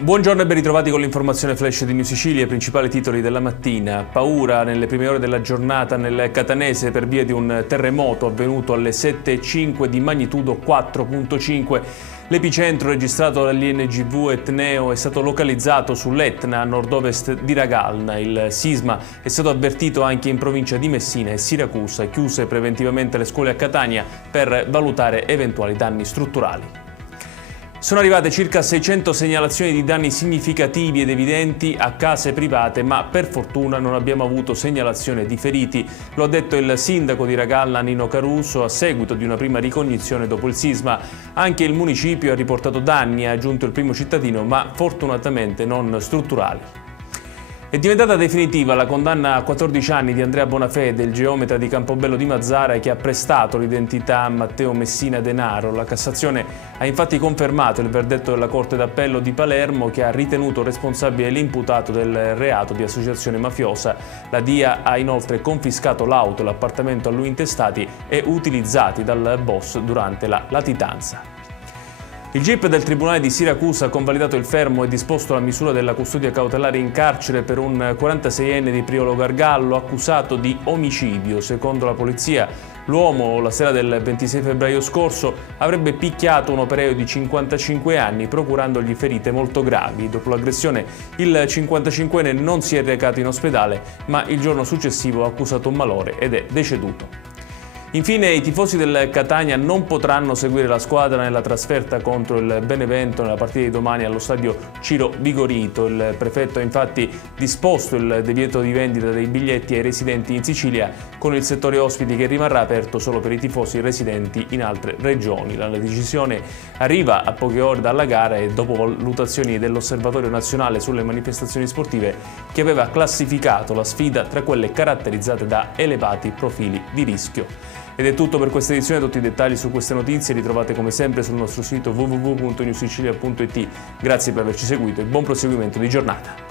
Buongiorno e ben ritrovati con l'informazione flash di New Sicilia, i principali titoli della mattina. Paura nelle prime ore della giornata nel Catanese per via di un terremoto avvenuto alle 7:05 di magnitudo 4.5. L'epicentro registrato dall'INGV Etneo è stato localizzato sull'Etna a nord-ovest di Ragalna. Il sisma è stato avvertito anche in provincia di Messina e Siracusa, chiuse preventivamente le scuole a Catania per valutare eventuali danni strutturali. Sono arrivate circa 600 segnalazioni di danni significativi ed evidenti a case private, ma per fortuna non abbiamo avuto segnalazione di feriti. Lo ha detto il sindaco di Ragalna, Nino Caruso, a seguito di una prima ricognizione dopo il sisma. Anche il municipio ha riportato danni, ha aggiunto il primo cittadino, ma fortunatamente non strutturali. È diventata definitiva la condanna a 14 anni di Andrea Bonafede, il geometra di Campobello di Mazara che ha prestato l'identità a Matteo Messina Denaro. La Cassazione ha infatti confermato il verdetto della Corte d'Appello di Palermo che ha ritenuto responsabile l'imputato del reato di associazione mafiosa. La DIA ha inoltre confiscato l'auto e l'appartamento a lui intestati e utilizzati dal boss durante la latitanza. Il GIP del Tribunale di Siracusa ha convalidato il fermo e disposto la misura della custodia cautelare in carcere per un 46enne di Priolo Gargallo accusato di omicidio. Secondo la polizia, l'uomo, la sera del 26 febbraio scorso, avrebbe picchiato un operaio di 55 anni, procurandogli ferite molto gravi. Dopo l'aggressione, il 55enne non si è recato in ospedale, ma il giorno successivo ha accusato un malore ed è deceduto. Infine, i tifosi del Catania non potranno seguire la squadra nella trasferta contro il Benevento nella partita di domani allo stadio Ciro Vigorito. Il prefetto ha infatti disposto il divieto di vendita dei biglietti ai residenti in Sicilia, con il settore ospiti che rimarrà aperto solo per i tifosi residenti in altre regioni. La decisione arriva a poche ore dalla gara e dopo valutazioni dell'Osservatorio Nazionale sulle manifestazioni sportive che aveva classificato la sfida tra quelle caratterizzate da elevati profili di rischio. Ed è tutto per questa edizione, tutti i dettagli su queste notizie li trovate come sempre sul nostro sito www.newsicilia.it. Grazie per averci seguito e buon proseguimento di giornata.